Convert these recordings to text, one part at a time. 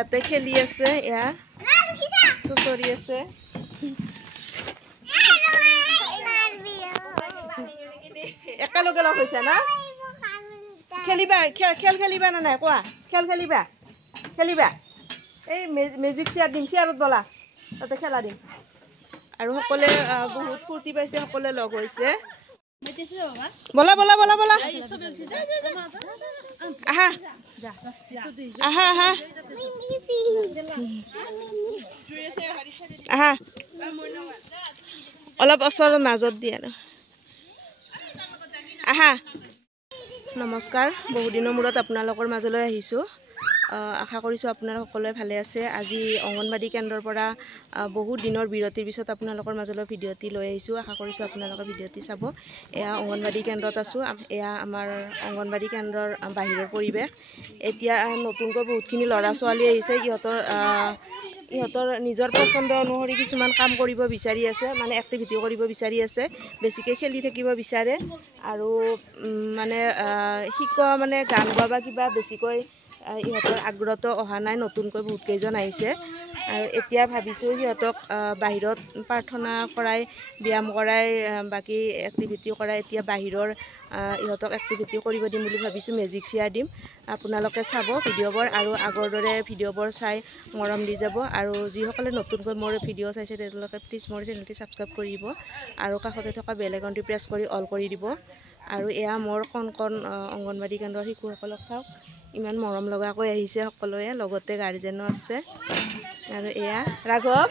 ইয়াতে খেলি আছে এয়া চুচৰি আছে একেলগে লগ হৈছে না খেলিবা খেল খেলিবা না নাই কোৱা খেল খেলিবা খেলিবা এই মেজিক চেয়াৰ দিম চেয়াৰত বলা তাতে খেলা দিম আৰু সকলোৱে বহুত ফূৰ্তি পাইছে সকলোৱে লগ হৈছে বলা বলা বলা বলা আহা আহা আহা আহা অলপ ওচৰৰ মাজত দিয়া আহা নমস্কাৰ বহুদিনৰ মূৰত আপোনালোকৰ মাজলৈ আহিছোঁ আশা কৰিছোঁ আপোনালোক সকলোৱে ভালে আছে আজি অংগনবাড়ী কেন্দ্ৰৰ পৰা বহুত দিনৰ বিৰতিৰ পিছত আপোনালোকৰ মাজলৈ ভিডিঅ'টি লৈ আহিছোঁ আশা কৰিছোঁ আপোনালোকে ভিডিঅ'টি চাব এয়া অংগনবাড়ী কেন্দ্ৰত আছোঁ এয়া আমাৰ অংগনবাড়ী কেন্দ্ৰৰ বাহিৰৰ পৰিৱেশ এতিয়া নতুনকৈ বহুতখিনি ল'ৰা ছোৱালী আহিছে ইহঁতৰ নিজৰ পচন্দ অনুসৰি কিছুমান কাম কৰিব বিচাৰি আছে মানে এক্টিভিটি কৰিব বিচাৰি আছে বেছিকৈ খেলি থাকিব বিচাৰে আৰু মানে শিকোৱা মানে গান গোৱা বা কিবা বেছিকৈ ইহঁতৰ আগ্ৰহটো অহা নাই নতুনকৈ বহুত কেইজন আহিছে আৰু এতিয়া ভাবিছোঁ সিহঁতক বাহিৰত প্ৰাৰ্থনা কৰাই ব্যায়াম কৰাই বাকী এক্টিভিটি কৰাই এতিয়া বাহিৰৰ ইহঁতক এক্টিভিটি কৰিব দিম বুলি ভাবিছোঁ মেজিক চেয়াৰ দিম আপোনালোকে চাব ভিডিঅ'বোৰ আৰু আগৰ দৰে ভিডিঅ'বোৰ চাই মৰম দি যাব আৰু যিসকলে নতুনকৈ মোৰ ভিডিঅ' চাইছে তেওঁলোকে প্লিজ মোৰ চেনেলটি ছাবস্ক্ৰাইব কৰিব আৰু কাষতে থকা বেল আইকনটি প্ৰেছ কৰি অল কৰি দিব আৰু এয়া মোৰ কণ কণ অংগনবাড়ী কেন্দ্ৰৰ শিশুসকলক চাওক ইমান মৰম লগাকৈ আহিছে সকলোৱে লগতে গাৰ্জেনো আছে আৰু এয়া ৰাঘৱ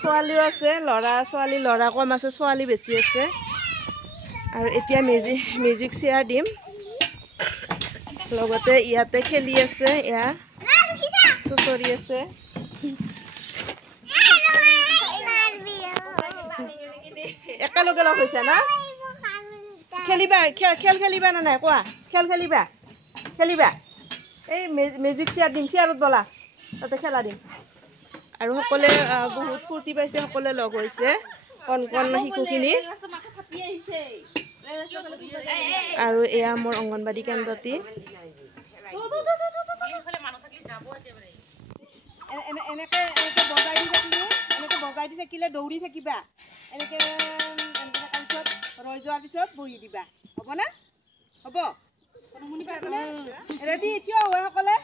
ছোৱালীও আছে ল'ৰা কম আছে ছোৱালী বেছি আছে আৰু এতিয়া মেজিক চেয়াৰ দিম লগতে ইয়াতে খেলি আছে এয়া চুচৰি আছে একেলগে লগ হৈছে না খেলিবা খেল খেলিবা না নাই কোৱা খেল খেলিবা খেলিবা এই মেজিক চেয়াৰ দিম চেয়াৰত বলা তাতে খেলা দিম আৰু সকলোৱে বহুত ফূৰ্তি পাইছে সকলোৱে লগ হৈছে কণ কণ শিশুখিনি আৰু এয়া মোৰ অংগনবাড়ী কেন্দ্ৰটি এনেকে বজাই দি থাকিলে দৌৰি থাকিবা এনেকে তাৰপিছত ৰৈ যোৱাৰ পিছত বহি দিবা হ'ব না হ'ব ৰেডি থিয় হোৱা সকলে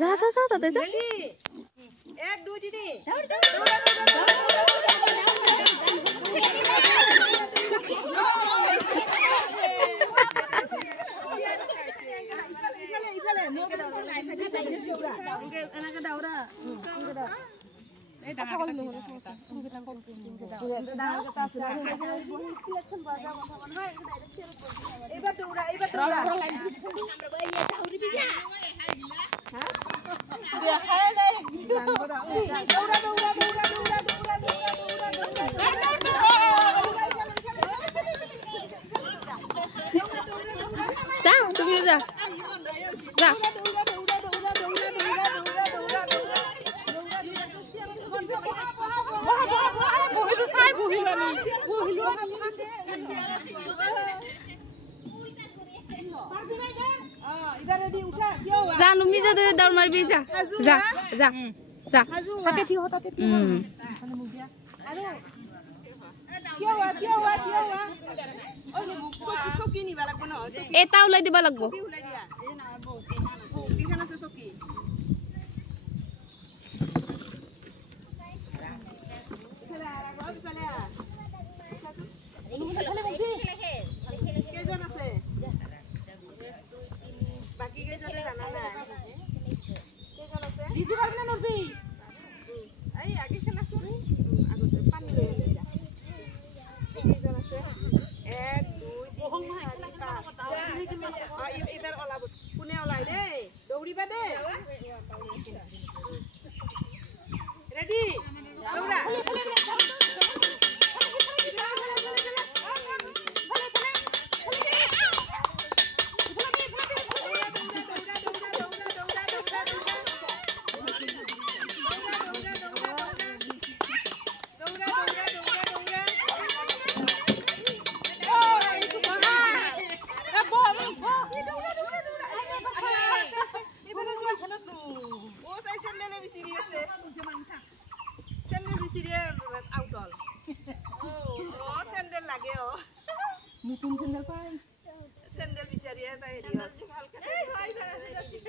যা যা যা তাতে যা 1 2 3 তুমি যা যা যা নুমি যা দৌৰ মাৰিবি যা যা যা যা তাতে থিয় তাতে এটা ওলাই দিব লাগিব Ready? Laura. নতুন চেন্দেল পাই চেন্দেল বিচাৰিয়ে তাই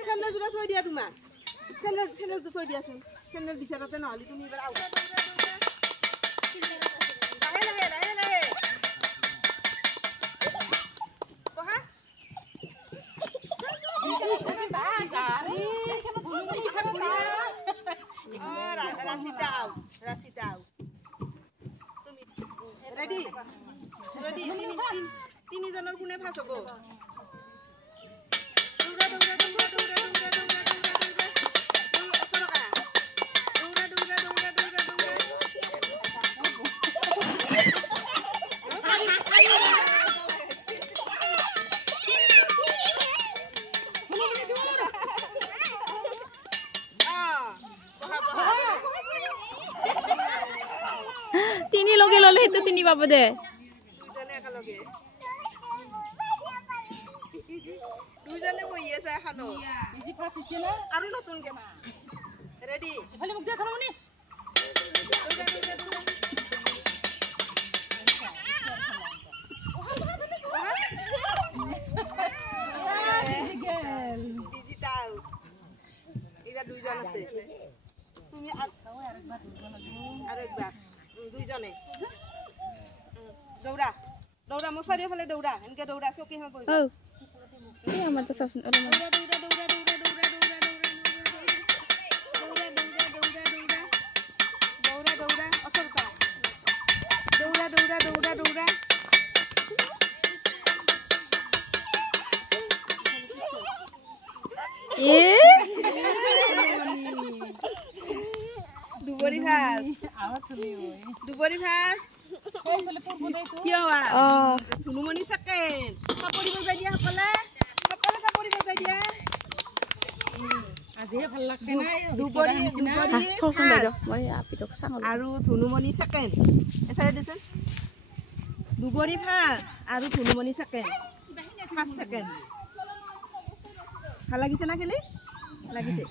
চেন্দেল জোৰা থৈ দিয়া তোমাক চেন্দেলটো থৈ দিয়াচোন চেন্দেল বিচাৰতে নহ'লে তুমি এবাৰ আউট লাহে বহা ৰাচিতা আউট তুমি ৰেডি তিনিজনৰ কোনে ফাৰ্ষ্ট হ'ব তিনি লগে ললে তো তিনি পাব দে দুইজনে বহি আছে এখানো ইজি ফার্স্ট ইছে না আৰু নতুনকে ৰেডি এফালে মুখ দিয়া থামনি এইবাৰ দুইজন আছে তুমি আৰু একবাৰ দুইজনে দৌৰা দৌৰা মই চাৰিওফালে দৌৰা এনেকে দৌৰা চকী হৈ পৰিবা এই আমাৰ তো শাসন দৌৰা দৌৰা দৌৰা দৌৰা দৌৰা দৌৰা অচলতা দৌৰা দৌৰা দৌৰা দৌৰা এ দুবৰি ভাজ আওয়াজ শুনি ওই দুবৰি ভাজ এই বলে পড়বো দেই তো কিয় ধুনুমণি সেকেন্ড কাপড়ি বজাই দিয়া সকলে কাপড়ি বজাই দিয়া আজি হে ভাল লাগছে না দুবৰি থসন বাইদেউ মই আপিটক সাঙল আৰু ধুনুমণি সেকেন্ড এফালে দিছোন দুবৰি ভাজ আৰু ধুনুমণি সেকেন্ড ফাৰ্ষ্ট সেকেন্ড ভাল লাগিছে না খেলি লাগিছে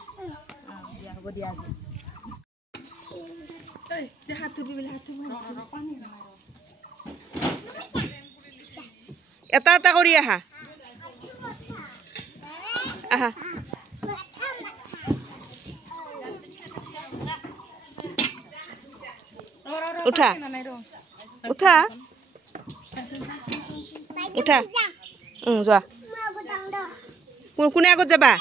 দিয়া হ'ব দিয়া আজি হাত ধুবি বোলে হাত ধুবি এটা এটা কৰি আহা আহা উঠা উঠা উঠা যোৱা কোনে আগত যাবা